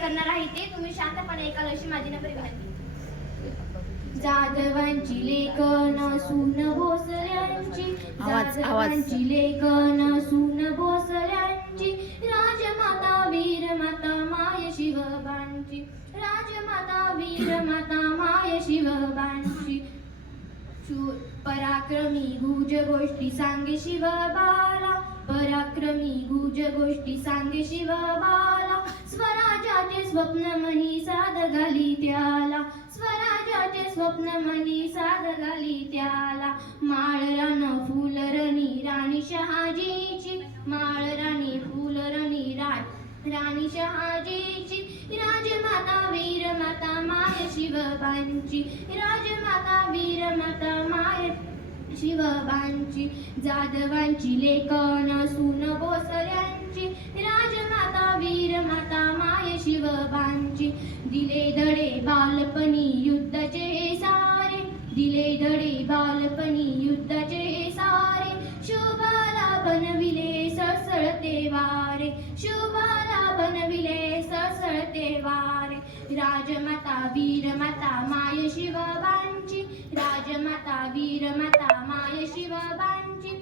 करणार आहे ते तुम्ही शांतपणे ऐकाल अशी माझी नम्र विनंती. जाधवांची लेखन सून भोसल्यांची, जाधवांची लेखन सून भोसल्यांची, राजमाता वीरमाता माय शिवबांची, राजमाता वीरमाता माय शिवबांची. पराक्रमी गुज गोष्टी सांगे शिवबाला, पराक्रमी गुज गोष्टी सांगे शिवबाला. स्वराज्याचे स्वप्न मनी साध घाली त्याला, स्वराज्याचे स्वप्न मनी साध घाली त्याला. माळरान फुलरणी राणी शहाजीची, माळराणी फुलरणी राणी शहाजीची, राजमाता वीरमाता माय शिवबांची, राजमाता वीरमाता माय शिवबांची. जाधवांची लेखन सून भोसल्यांची, राजमाता वीरमाता माय शिवबांची. दिले धडे बालपणी युद्धाचे सारे, दिले धडे बालपणी युद्धाचे सारे. शोभाला बनविले सळसळते वारे, शोभाला बनविले सळसळते वारे. राजमाता वीरमाता माय शिवबांची, राजमाता वीरमाता माय शिवबांची.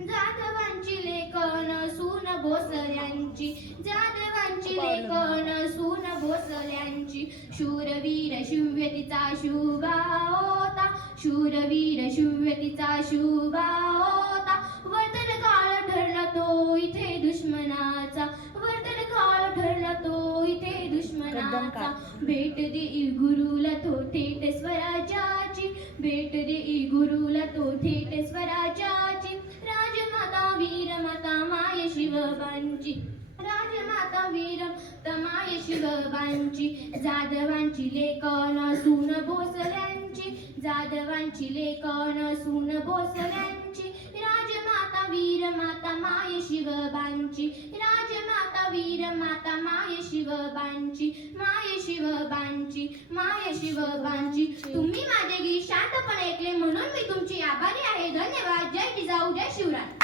जाधवांची लेखन सून भोसल्यांची, जाधवांची लेखन सून भोसल्यांची. शूरवीर शिव्यतीचा शुभा होता, शूरवीर शिव्यतीचा शुभा होता. वर्तन काळ ठरला तो इथे दुश्मनाचा, वर्तन काळ ठरला तो इथे दुश्मनाचा. भेट देई गुरुला तो थेट स्वराज्याची, भेट देई गुरुला तो थेट स्वराज्याची. राजमाता वीरमाता माय शिवबांची, राजमाता वीरमाता माय शिवबांची. जाधवांची लेखन सून भोसल्यांची, जाधवांची लेखन सून भोसल्यांची. राजमाता वीरमाता माय शिवबांची, राजमाता वीरमाता माय शिवबांची, माय शिवबांची, माय शिवबांची. तुम्ही माझे गीत शांतपणे ऐकले म्हणून मी तुमची आभारी आहे. धन्यवाद. जय जिजाऊ, जय शिवराय.